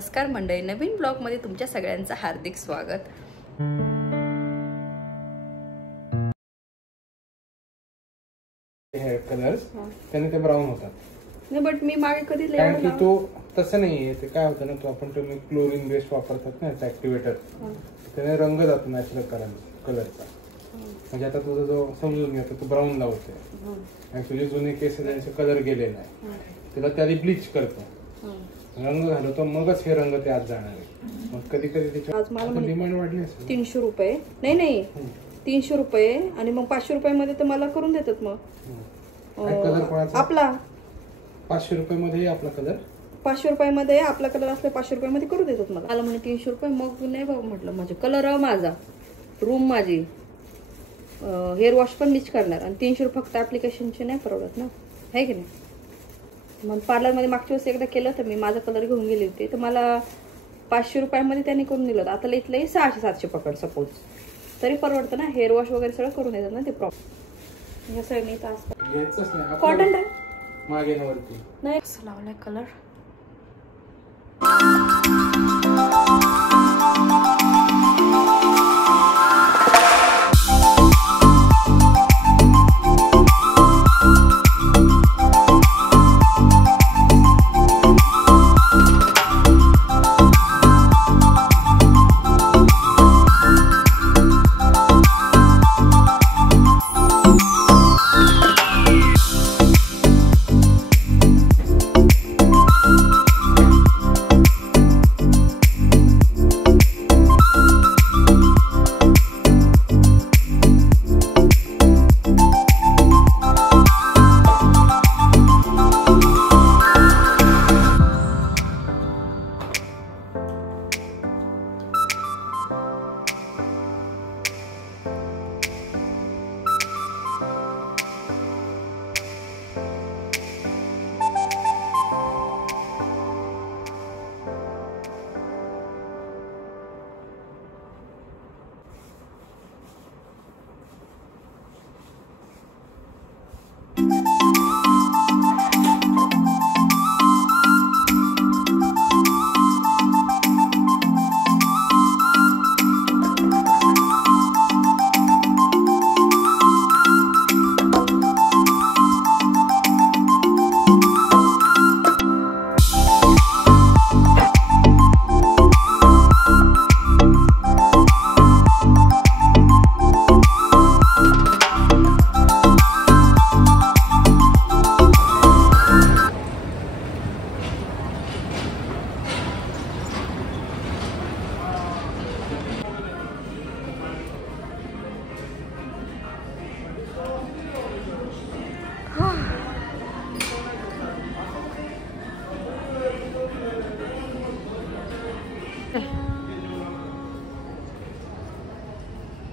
नमस्कार मंडळी, नवीन ब्लॉग मध्ये तुमच्या सगळ्यांचं हार्दिक स्वागत। हे कलर्स त्याने ते ब्राऊन होतात। नाही बट मी मागे कधी कारण की तो तसं नाहीये, ते काय होतं ना, तो आपण तुम्ही क्लोरीन बेस्ड वापरतात ना ऍक्टिव्हेटर, त्याने रंग जातो नॅचरल कलरचा। म्हणजे आता तुझा जो समजून घ्या तो ब्राऊन लावतोय आणि तुझे जुने केस त्यांचे कलर गेलेला आहे, त्याला त्याला ब्लीच करतो, रंग घालतो, मगच हे रंग ते आज जाणार आहे। मग कधी कधी त्याची डिमांड वाढली असेल। 300 रुपये नाही 300 रुपये आणि मग 500 रुपयामध्ये तर मला करून देतात। मग कलर कोणाचा आपला 500 रुपयामध्ये आपला कलर 500 रुपयामध्ये आपला कलर असले 500 रुपयामध्ये करून देतात मला म्हणे 300 रुपये। मग नाही बाबा म्हटलं, म्हणजे कलर माझा, रूम माझी, हेअर वॉश पण मीच करणार आणि 300 रुपये फक्त ऍप्लिकेशनचे नाही परवडत ना, आहे की नाही। मग पार्लरमध्ये मागच्या वेळेस एकदा केलं तर मी माझा कलर घेऊन गेले होते, तर मला 500 रुपयामध्ये त्यांनी करून दिलं होतं। आता इथलंही 600-700 पकड सपोज, तरी परवडतं ना, हेअर वॉश वगैरे सगळं करून देतात ना ते प्रॉपर। हे सगळं नाही कॉटन आहे मागे नवरती नाही असं लावलाय कलर।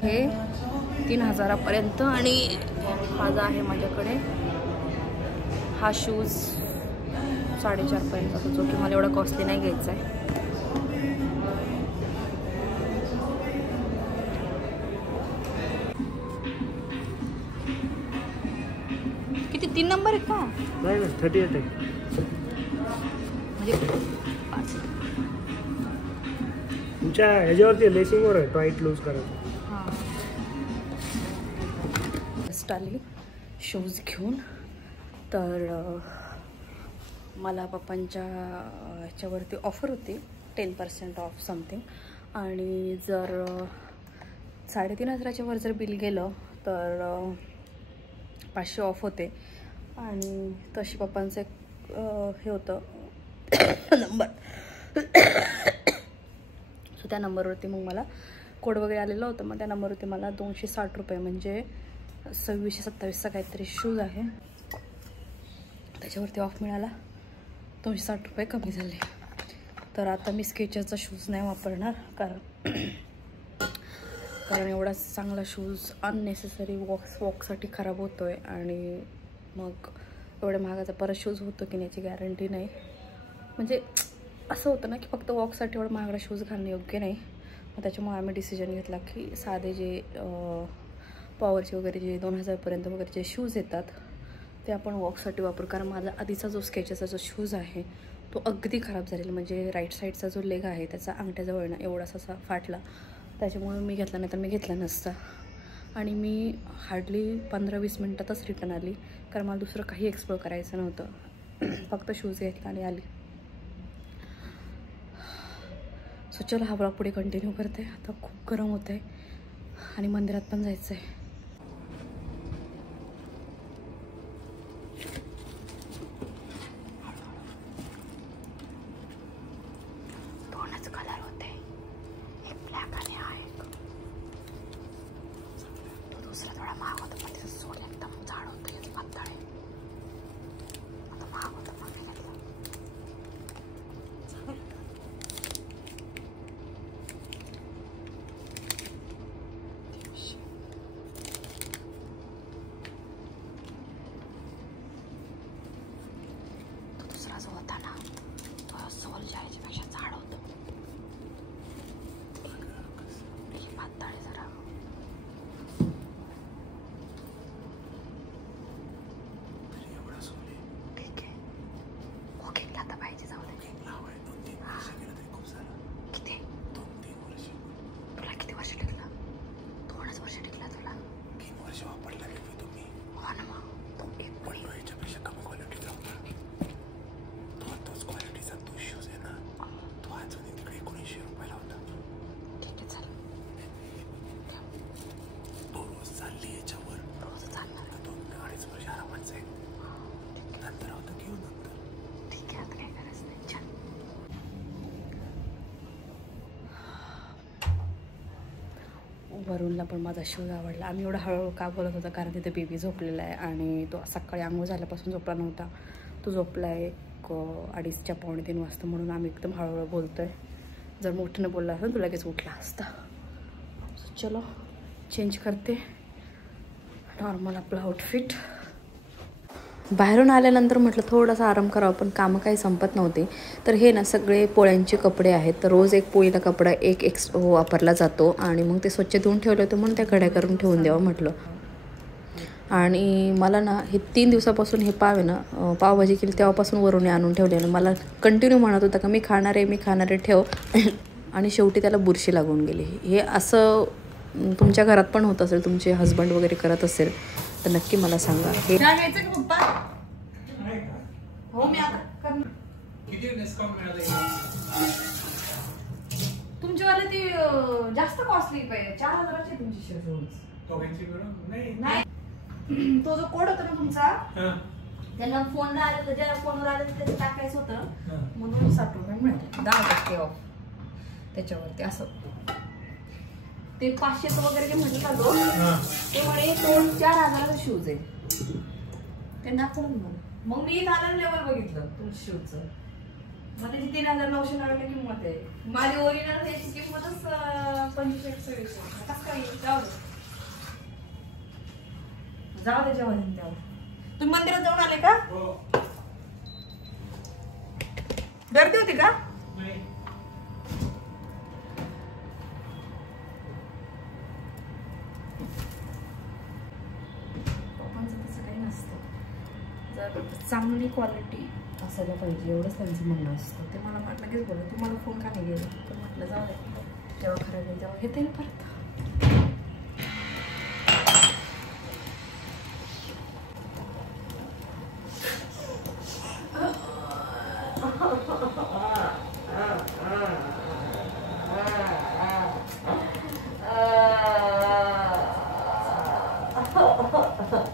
हे 3000 पर्यंत आणि माझा आहे माझ्याकडे हा शूज 4.5 पर्यंत, जो की मला एवढा कॉस्टली नाही घ्यायचा आहे। किती 3 नंबर आहे का? नाही 38 आहे, म्हणजे तुमच्या ह्याच्यावरती लेसिंगवर आहे, टाईट लूज करायचं। आली शूज घेऊन, तर मला पप्पांच्या ह्याच्यावरती ऑफर होती 10% ऑफ समथिंग, आणि जर 3500च्या वर जर बिल गेलं तर 500 ऑफ होते। आणि तशी पप्पांचं एक हे होतं नंबर, सो त्या नंबरवरती मग मला कोड वगैरे आलेलं होतं। मग त्या नंबरवरती मला 260 रुपये म्हणजे 2627चा काहीतरी शूज आहे, त्याच्यावरती ऑफ मिळाला, 260 रुपये कमी झाले। तर आता मी स्केचरचा शूज नाही वापरणार, कारण एवढा चांगला शूज अननेसेसरी वॉकसाठी खराब होतोय, आणि मग एवढ्या महागाचा परत शूज होतो की याची गॅरंटी नाही। म्हणजे असं होतं ना की फक्त वॉकसाठी एवढा महागडा शूज घालणं योग्य नाही। मग त्याच्यामुळे आम्ही डिसिजन घेतला की साधे जे पॉवरचे वगैरे जे 2000 पर्यंत वगैरे जे शूज येतात ते आपण वॉकसाठी वापरू। कारण माझा आधीचा जो स्केचचा जो शूज आहे तो अगदी खराब झालेला. म्हणजे राईट साईडचा जो लेग आहे त्याचा अंगठ्याजवळ ना एवढासा असा फाटला. त्याच्यामुळे मी घेतला, नाही तर मी घेतला नसता. आणि मी हार्डली 15-20 मिनटातच रिटर्न आली, कारण मला दुसरं काही एक्सप्लोर करायचं नव्हतं. फक्त शूज घेतला आणि आली. सो चला हा ब्लॉग पुढे कंटिन्यू करते. आता खूप गरम होतं आहे आणि मंदिरात पण जायचं आहे. दोनच कलर होते, एक ब्लॅक आणि हा एक. तो दुसरा थोडा महाग होता, पण तिथं सोल एकदम झाड होतं, याचं पातळ आहे. आता महाग होतं, मग मी घेतलं. तो दुसरा जो होता ना, तो सोल जायच्यापेक्षा झाड होतं. ही पातळ आहे जरा. ठीक आहे, ओके आता पाहिजे, जाऊ दे. किती? 2-3 वर्ष. तुला किती वर्ष टिकला? 2च वर्ष टिकला तुला. 3 वर्ष वापरला गेलो तुम्ही. हो ना, मग तो एक पण याच्यापेक्षा कमी क्वालिटीचा होता. तोच क्वालिटीचा तो शूज आहे ना, तो अजून तिकडे 1900 रुपयाला होता. ठीक आहे, चालेल. तो रोज चालली याच्यावर, रोज चालणार. 2-2.5 वर्ष आरामात जाईल. नंतर होतं घेऊन नंतर. ठीक आहे, आता काय करायचं नाही. छान. वरूनला पण माझा शूज आवडला. आम्ही एवढा हळूहळू का बोलत होता, कारण तिथे बेबी झोपलेला आहे आणि तो सकाळी आंघोळ झाल्यापासून झोपला नव्हता. तो झोपला आहे 2:30-3 वाजता, म्हणून आम्ही एकदम हळूहळू बोलतो आहे. जर मोठ्यानं बोलला असता तो लगेच उठला असता. चलो चेंज करते, नॉर्मल आपला आउटफिट. बाहेरून आल्यानंतर म्हटलं थोडासा आराम करावा, पण कामं काही संपत नव्हते. तर हे ना सगळे पोळ्यांचे कपडे आहेत. तर रोज एक पोळीला कपडा एक वापरला जातो आणि मग ते स्वच्छ धुवून ठेवले होते, म्हणून त्या घड्या करून ठेवून द्यावं म्हटलं. आणि मला ना हे 3 दिवसापासून हे पाव आहे ना, पावभाजी केली तेव्हापासून वरून आणून ठेवले. आणि मला कंटिन्यू म्हणत होता का मी खाणार आहे ठेव. आणि शेवटी त्याला बुरशी लागून गेली. हे असं तुमच्या घरात पण होत असेल, तुमचे हस्बंड वगैरे करत असेल तर नक्की मला सांगा. हे हो, मी आता किती डिस्काउंट मिळाले तुमच्यावाले? ती जास्त कॉस्टली पाहिजे. 4000ची तुमची शर्ट. नाही, तो जो कोड होता ना तुमचा, त्यांना फोनला आले, ज्या फोनवर आले त्याचं टाकायचं होतं, म्हणून 60 रुपये मिळाले. 10% ऑफ त्याच्यावरती. असं ते 500 वगैरे जे म्हटलं ना, ते म्हणे 4000चा शूज आहे. ते दाखवलं मला. मग मी झालं लेवल बघितलं तुमच्या शूजचं, मग त्याची 3999 किंमत आहे. माझी ओरिजिनल ह्याची किंमतच 25-26. कसं काय? जाऊ दे जेव्हा त्यावर. तुम्ही मंदिरात जाऊन आले का? गर्दी होती का? तसं काही नसतं. जर चांगली क्वालिटी असायला पाहिजे एवढंच त्यांचं म्हणणं असतं. ते मला लगेच बोललं तुम्हाला फोन का नाही गेला, तर म्हटलं जाऊ दे, जेव्हा खराब आहे तेव्हा घेता येईल परत.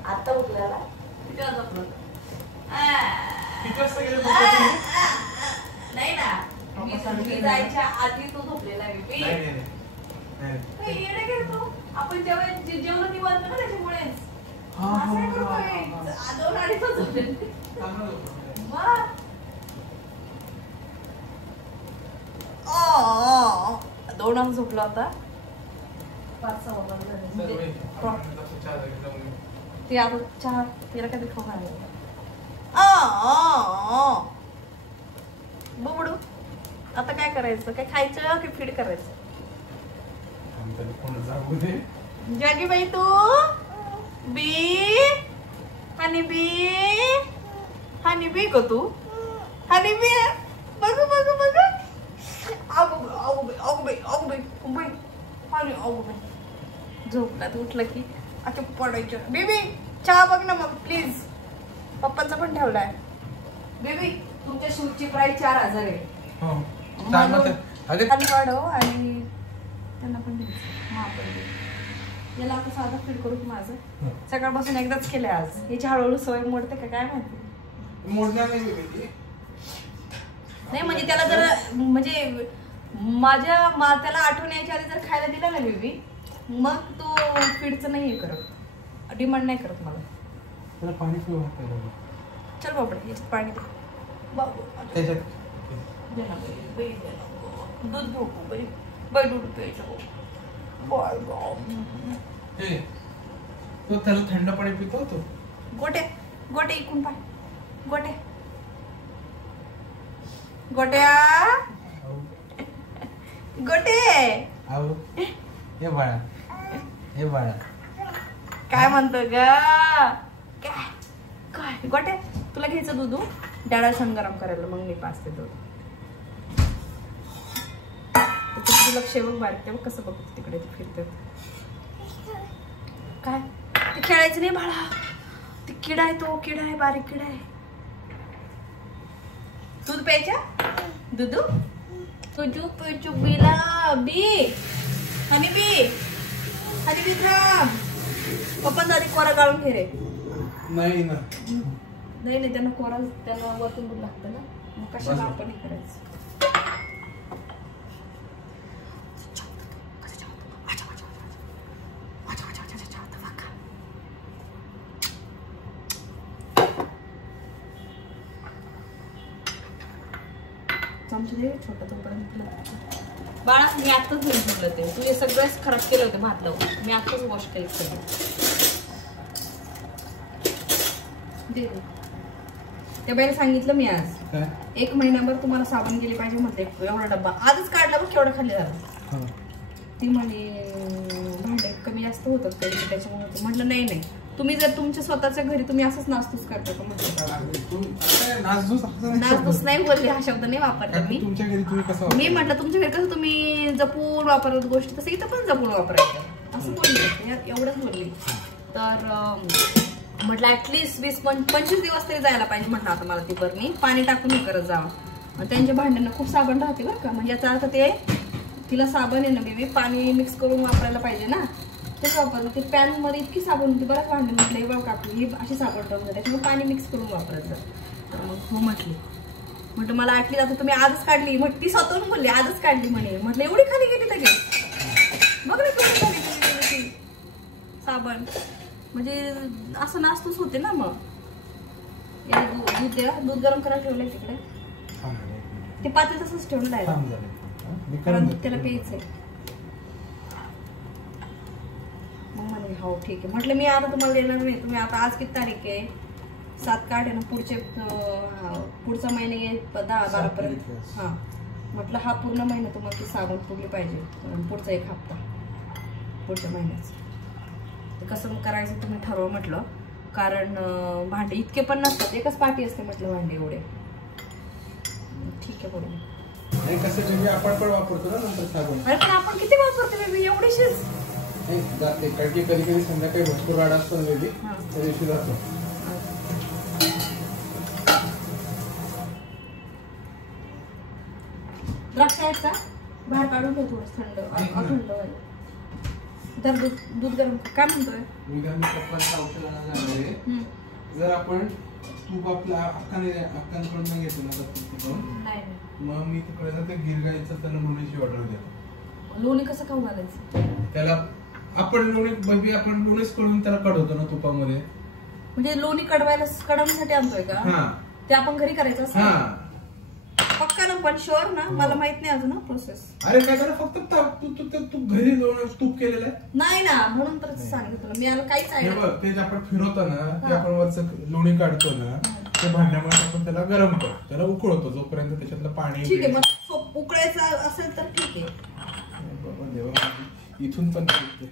आता उठला नाही ना, मी जायच्या आधी तो झोपलेला आहे. आपण जेव्हा जेवण निवांत ना त्याच्यामुळे 2-2.5 झोपले. दोन वाजता झोपला होता. 5-6 वाजता ते आता चहा तिला काहीतरी खाऊ घालायला. बुबडू आता काय करायचं? काय खायचं की फीड करायचं? जागी बाई तू बी हनी बी का तू? हनी बी बघ बघ बघ अगो बाई झोपलात उठलं की आता पडायचं. बेबी चहा बघ ना मग प्लीज. पप्पांचा पण ठेवलाय. बेबी तुमच्या शूजची प्राइस 4000 आहे. वाढव आणि त्यांना पण याला आता साधं फीड करू की माझं. सकाळपासून एकदाच केलंय आज. याची हळूहळू सवय मोडते का काय माहिती. मोडणार नाही म्हणजे त्याला जर म्हणजे त्याला आठवण यायच्या आधी जर खायला दिला ना बेबी मग तो फीडचं नाही हे करत. डिमांड नाही करत मला. त्याला पाणी पिऊ. चल बाबा याच्यात पाणी त्याच्यात दूध घेऊ बाई दूध प्यायचं. तो त्याला थंड पाणी पितो तो. गोटे इकून पाय. गोट्या हे बाळा काय म्हणतो ग. काय गोट्या तुला घ्यायचं दूध. डाळा संग गरम करायला मग मी पाचते दूध. तुझं लक्ष बघ बारीक. बघ कसं बघत तिकडे फिरते. काय ते खेळायचं नाही बाळा. ते किडा आहे. तो किडा आहे. बारीक किडा आहे. दूध प्यायच्या. दूध तुझू पिचू बिला बी हनी बी थांब. पप्पा आधी कोरा गाळून घे रे. नाही ना. नाही त्यांना कोरा त्यांना वरतून दूध लागतं ना. मग कशाला आपण हे करायचं. छोटा तोपर्यंत बाळा मी आताच नाही म्हटलं ते. तू हे सगळंच खराब केलं होतं भात लावून. मी आताच वॉश केलं सगळं. त्या बाईला सांगितलं मी आज 1 महिन्याभर तुम्हाला साबण गेली पाहिजे म्हटले. एवढा डब्बा आजच काढला बघ केवढा खाल्ले झाला. ती म्हणे भांडे कमी जास्त होतात त्याच्यामुळे. म्हटलं नाही तुम्ही जर तुमच्या स्वतःच्या घरी तुम्ही असंच नासधूस करता का म्हटलं. नासधूस नाही बोलले. हा शब्द नाही वापरला मी. मी म्हटलं तुमच्या घरी कसं तुम्ही जपून वापरत गोष्टी तसं इथं पण जपून वापरायचं असं बोलले. एवढंच बोलली. तर म्हटलं ऍटलिस्ट 20-25 दिवस तरी जायला पाहिजे म्हटलं. आता मला ती बरणी पाणी टाकून हे करत जावं. त्यांच्या भांड्यांना खूप साबण राहते बरं का. म्हणजे याचा अर्थ ते तिला साबण आहे ना बेबी पाणी मिक्स करून वापरायला पाहिजे ना. तेच वापरलं. ते पॅन मध्ये इतकी साबण होती बरं भांडे. म्हटलं हे बघ कापली ही अशी साबण टाकून त्याच्यामुळे पाणी मिक्स करून वापरायचं. तर मग हो म्हटलं मला ऍटलीस्ट आता तुम्ही आजच काढली. मग ती स्वतःहून बोलली आजच काढली म्हणे. म्हटलं एवढी खाली गेली त्याची बघ ना केवढी खाली गेली साबण. म्हणजे असं नासतूच होते ना. मग दूध गरम करायला ठेवलंय तिकडे. ते पातेल तसंच ठेवलं आहे कारण त्याला प्यायचंय. मग म्हणे हो ठीक आहे. म्हटलं मी आता तुम्हाला देणार नाही. तुम्ही आता आज किती तारीख आहे 7 काढ आहे ना. पुढचा महिने 10-12 पर्यंत. हा म्हटलं हा पूर्ण महिना तुम्हाला ती साबण पुरली पाहिजे. पुढचा 1 हप्ता पुढच्या महिन्याचा. कसं करायचं तुम्ही ठरवा म्हटलं. कारण भांडे इतके पण नसतात. एकच पाटी असते म्हटलं भांडे एवढे. ठीक आहे बरोबर. कसं आपण पण वापरतो ना नंतर साबण. अरे पण आपण किती वापरतो बेबी एवढीशीच जाते. कधी संध्याकाळी भरपूर राडा असतो ना बेबी त्या दिवशी जातो. द्राक्ष आहेत का बाहेर काढून ठेव थोडं थंड व्हायला. तर दूध गरम काय म्हणतोय. पप्पांचं औषध आणायला जर आपण तूप आपल्या अक्कांकडून घेतो ना मग मी तिकडे गीर गाईचं त्याला लोणीची ऑर्डर द्या. लोणी कसं खाऊ घालायचं त्याला. आपण लोणीच करून त्याला कडवतो ना तुपामध्ये. म्हणजे लोणी कडवण्यासाठी आणतोय का. ते आपण घरी करायचं असं पक्का ना. पण शुअर ना. मला माहित नाही अजून प्रोसेस. अरे काय करा फक्त तू घरी तूप केलेलं आहे नाही ना. म्हणून तर सांगितलं तुला मी. याला काहीच आहे ते आपण फिरवतो ना ते आपण वरचं लोणी काढतो ना ते भांड्यामध्ये आपण त्याला गरम करतो. त्याला उकळतो जोपर्यंत त्याच्यातलं पाणी. ठीक आहे मग उकळायचं असेल तर ठीक आहे. इथून पण तुझ्या.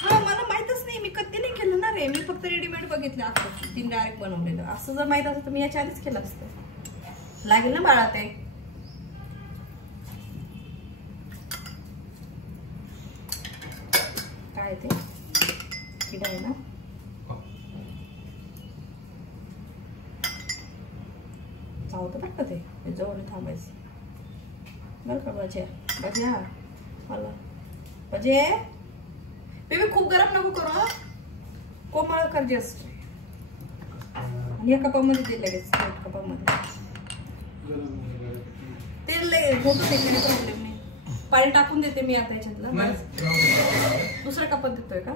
हा मला माहितच नाही. मी कधी नाही केलं ना रे. मी फक्त रेडीमेड बघितलं आता 3 डायरेक्ट बनवलेलं. असं जर माहित असतं तर मी याच्या आधीच केलं असतं. लागेल ना बाळा ते. काय ते किडा आहे ना. चावतं बघ ते जवळ थांबायचं बरं का. बजे बजे मला बजे बेबी खूप गरम नको करू, कोमळ कर जस्ट. आणि या कपामध्ये ते लगेच कपामध्ये तेल लगेच होतं ते, काही प्रॉब्लेम नाही. पाणी टाकून देते मी आता याच्यातलं. दुसऱ्या कपात देतोय का?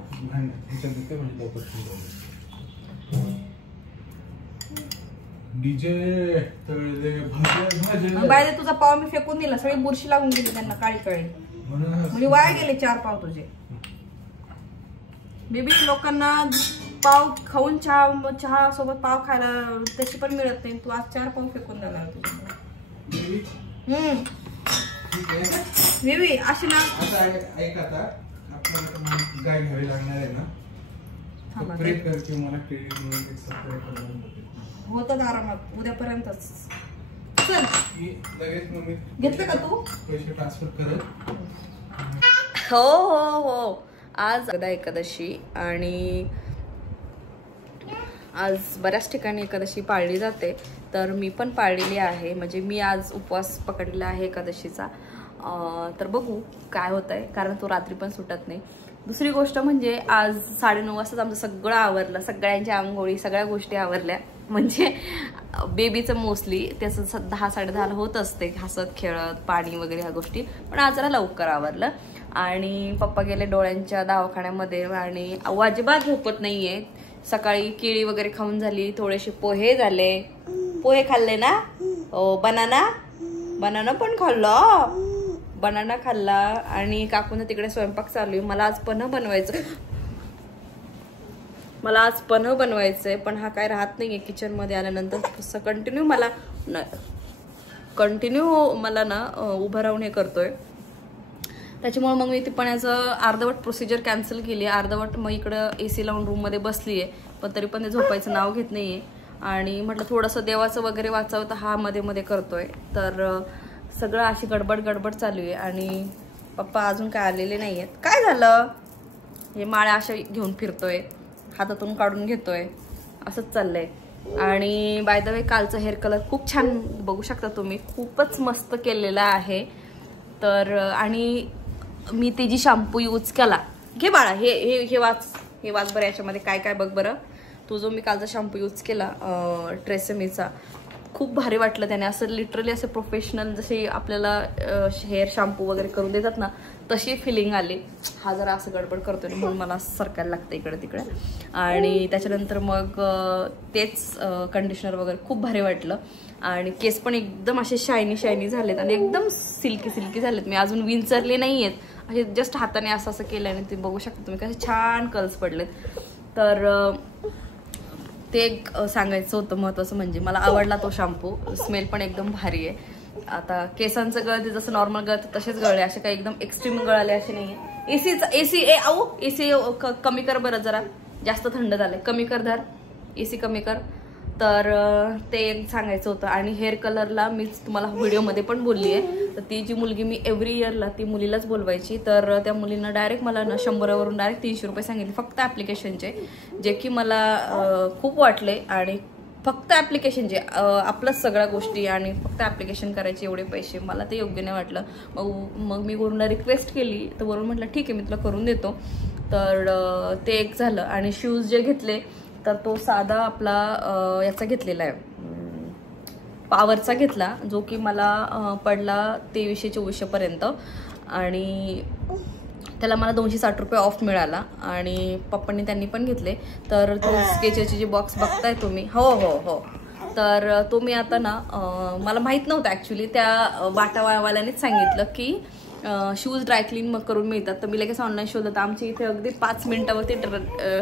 बाय तुझा पाव मी फेकून दिला, सगळी बुरशी लागून गेली त्यांना, काळी काळी म्हणजे वाया गेले 4 पाव तुझे. बेबी लोकांना पाव खाऊन चहा सोबत पाव खायला त्याची पण मिळत नाही, तू आज 4 पाव फेकून झाला तुझ्या. बेबी अशी ना ऐक आता आपल्याला गाय घ्यावी लागणार आहे ना, होतात आरामात उद्यापर्यंतच. चल घेतलं का तू पैसे ट्रान्सफर करत. हो हो हो. आज एकादशी आणि आज बऱ्याच ठिकाणी एकादशी पाळली जाते, तर मी पण पाळलेली आहे. म्हणजे मी आज उपवास पकडलेला आहे एकादशीचा. तर बघू काय होतंय, कारण तो रात्री पण सुटत नाही. दुसरी गोष्ट म्हणजे आज 9:30 वाजताच आमचं सगळं आवरलं, सगळ्यांच्या आंघोळी सगळ्या गोष्टी आवरल्या. म्हणजे बेबीचं मोस्टली त्याचं 10-10:30 होत असते, हसत खेळत पाणी वगैरे ह्या गोष्टी, पण आज जरा लवकर आवरलं. आणि पप्पा गेले डोळ्यांच्या दवाखान्यामध्ये आणि अजिबात झोपत नाहीये. सकाळी केळी वगैरे खाऊन झाली, थोडेसे पोहे झाले. पोहे खाल्ले ना, बनाना पण खाल्लं, बनाना खाल्ला. आणि काकून तिकडे स्वयंपाक चालू आहे. मला आज पन्ह बनवायचंय, पण हा काय राहत नाहीये किचन मध्ये आल्यानंतर. कंटिन्यू मला ना उभं राहून हे करतोय, त्याच्यामुळे मग मी ते पण्याचं अर्धवट प्रोसिजर कॅन्सल केली. अर्धवट मग इकडं AC लावून रूम मध्ये बसलीये, पण तरी पण ते झोपायचं नाव घेत नाहीये. आणि म्हटलं थोडंसं देवाचं वगैरे वाचावं, तर हा मध्ये मध्ये करतोय. तर सगळं अशी गडबड चालू आहे. आणि पप्पा अजून काय आलेले नाहीयेत. काय झालं, हे माळ्या अशा घेऊन फिरतोय, हातातून काढून घेतोय, असंच चाललंय. आणि बाय द वे कालचा हेअर कलर खूप छान बघू शकता तुम्ही, खूपच मस्त केलेला आहे. तर आणि मी ते जी शॅम्पू यूज केला, घे बाळा हे वाच बरं याच्यामध्ये काय काय बघ बरं. तो जो मी कालचा शॅम्पू यूज केला ट्रेसेमीचा, खूप भारी वाटलं त्याने. असं लिटरली असं प्रोफेशनल जसे आपल्याला हेअर शॅम्पू वगैरे करून देतात ना, तशी फिलिंग आली. हा जरा असं गडबड करतोय म्हणून मला सरकायला लागतं इकडे तिकडे. आणि त्याच्यानंतर मग तेच कंडिशनर वगैरे खूप भारी वाटलं. आणि केस पण एकदम असे शायनी झालेत आणि एकदम सिल्की झालेत. मी अजून विंचरले नाही आहेत, असे जस्ट हाताने असं केलं आणि ते बघू शकता तुम्ही कसे छान कर्ल्स पडलेत. तर ते एक सांगायचं होतं महत्त्वाचं. म्हणजे मला आवडला तो शॅम्पू, स्मेल पण एकदम भारी आहे. आता केसांचं गळते जसं नॉर्मल गळतं तसेच गळले, असे काही एकदम एक्स्ट्रीम गळाले असे नाहीये. एसी कमी कर बरं, जरा जास्त थंड झालंय, कमी कर धर, AC कमी कर. तर ते एक सांगायचं होतं. आणि हेअर कलरला मीच तुम्हाला व्हिडिओमध्ये पण बोलली आहे, तर ती जी मुलगी मी एव्हरी इयरला ती मुलीलाच बोलवायची, तर त्या मुलीनं डायरेक्ट मला ना 100 वरून डायरेक्ट 300 रुपये सांगितले फक्त ॲप्लिकेशनचे, जे की मला खूप वाटले. आणि फक्त ॲप्लिकेशनचे आपलंच सगळ्या गोष्टी आणि फक्त ॲप्लिकेशन करायचे एवढे पैसे मला ते योग्य नाही वाटलं. मग मी वरूनला रिक्वेस्ट केली, तर वरून म्हटलं ठीक आहे मी तुला करून देतो. तर ते एक झालं. आणि शूज जे घेतले तर तो साधा आपला याचा घेतलेला आहे, पॉवरचा घेतला, जो की मला पडला 2300-2400 पर्यंत. आणि त्याला मला 260 रुपये ऑफ मिळाला. आणि पप्पांनी त्यांनी पण घेतले. तर तो स्केचरची जी बॉक्स बघताय तुम्ही, हो तर तो मी आता ना मला माहित नव्हतं ॲक्च्युली, त्या वाटावाल्यानेच सांगितलं की शूज ड्रायक्लीन करून मिळतात. तर मी लगेच ऑनलाईन शोधलं, तर आमच्या इथे अगदी 5 मिनिटावरती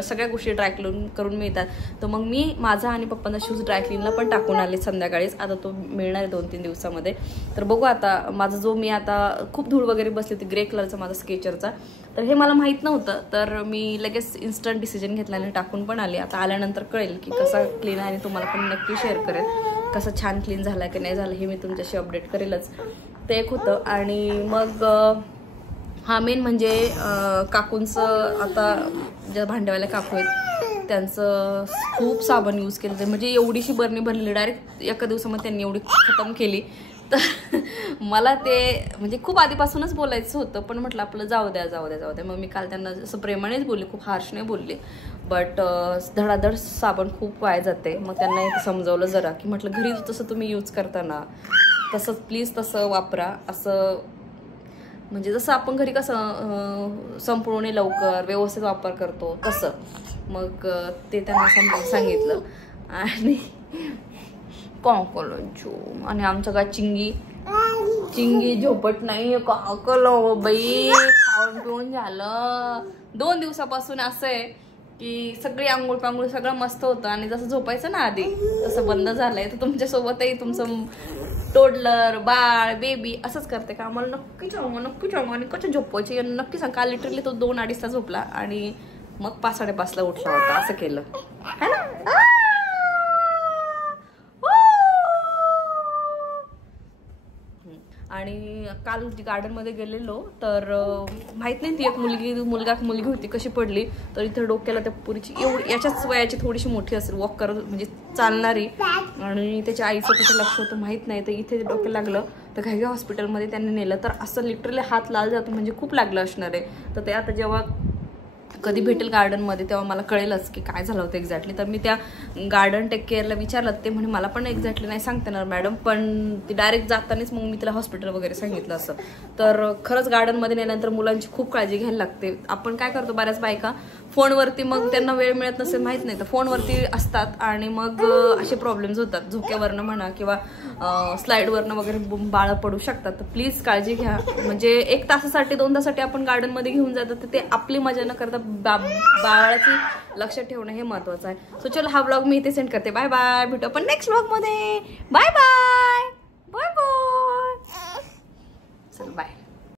सगळ्या गोष्टी ड्रायक्लीन करून मिळतात. तर मग मी माझा आणि पप्पांचा शूज ड्रायक्लीनला पण टाकून आले संध्याकाळीच. आता तो मिळणार आहे 2-3 दिवसामध्ये. तर बघू आता माझा जो मी आता खूप धूळ वगैरे बसली होती ग्रे कलरचा माझा स्केचरचा, तर हे मला माहीत नव्हतं. तर मी लगेच इन्स्टंट डिसिजन घेतला आणि टाकून पण आले. आता आल्यानंतर कळेल की कसा क्लीन आहे आणि तुम्हाला पण नक्की शेअर करेल. कसं छान क्लीन झालं की नाही झालं हे मी तुमच्याशी अपडेट करेलच. ते एक होतं. आणि मग हा मेन म्हणजे काकूंचं, आता ज्या भांड्यावाल्या काकू आहेत त्यांचं खूप साबण यूज केलं ते, म्हणजे एवढीशी बरणी भरलेली डायरेक्ट एका दिवसामध्ये त्यांनी एवढी खतम केली. तर मला ते म्हणजे खूप आधीपासूनच बोलायचं होतं, पण म्हटलं आपलं जाऊ द्या. मग मी काल त्यांना असं प्रेमानेच बोलले, खूप हार्श नाही बोलले. बट धडाधड साबण खूप वाया जाते. मग त्यांना एक समजवलं जरा की म्हटलं घरी तसं तुम्ही यूज करताना तसंच प्लीज तसं वापरा, असं म्हणजे जसं आपण घरी कसं संपूर्ण लवकर व्यवस्थित वापर करतो तसं. मग ते त्यांना समजून सांगितलं. आणि आणि आमचं काय चिंगी झोपट नाही, काकलो बाई, खाऊन पिऊन झालं. 2 दिवसापासून असं आहे की सगळी आंघोळ पांघोळ सगळं मस्त होतं आणि जसं झोपायचं ना आधी तसं बंद झालंय. तर तुमच्यासोबतही तुमचं टोडलर बाळ बेबी असंच करते का, आम्हाला नक्की सांगू आणि कसं झोपवायची नक्की सांग. काल लिटरली तो 2-2.5 तास झोपला आणि मग 5-5:30ला उठला होता. असं केलं है ना. आणि काल गार्डनमध्ये गेलेलो तर माहित नाही ती एक मुलगी होती कशी पडली. तर इथे डोक्याला त्या पुरीची एवढी याच्याच वयाची थोडीशी मोठी असेल, वॉक करत म्हणजे चालणारी, आणि त्याच्या आईचं कुठे लक्ष होतं माहित नाही. तर इथे डोक्याला लागलं तर घाईघाई हॉस्पिटलमध्ये त्यांनी नेलं. तर असं लिटरली हात लाल जातो, म्हणजे खूप लागलं असणार आहे. तर ते आता जेव्हा कधी भेटेल गार्डनमध्ये तेव्हा मला कळेलच की काय झालं होतं एक्झॅक्टली. तर मी त्या गार्डन टेक केअरला विचारलं, ते म्हणे मला पण एक्झॅक्टली नाही सांगते ना मॅडम, पण ती डायरेक्ट जातानाच मग मी तिला हॉस्पिटल वगैरे सांगितलं असं. तर खरंच गार्डनमध्ये नेल्यानंतर मुलांची खूप काळजी घ्यायला लागते. आपण काय करतो बऱ्याच बायका फोनवरती, मग त्यांना वेळ मिळत नसेल माहित नाही तर फोनवरती असतात आणि मग असे प्रॉब्लेम्स होतात, झोक्यावरनं म्हणा किंवा स्लाईडवरनं वगैरे बाळं पडू शकतात. तर प्लीज काळजी घ्या. म्हणजे 1 तासासाठी 2 तासासाठी आपण गार्डनमध्ये घेऊन जातात तर ते आपली मजा न करता बाळाची लक्षात ठेवणं हे महत्वाचं आहे. सो चलो हा व्लॉग मी इथे सेंड करते. बाय बाय, भेटू आपण नेक्स्ट व्लॉग मध्ये. Bye bye.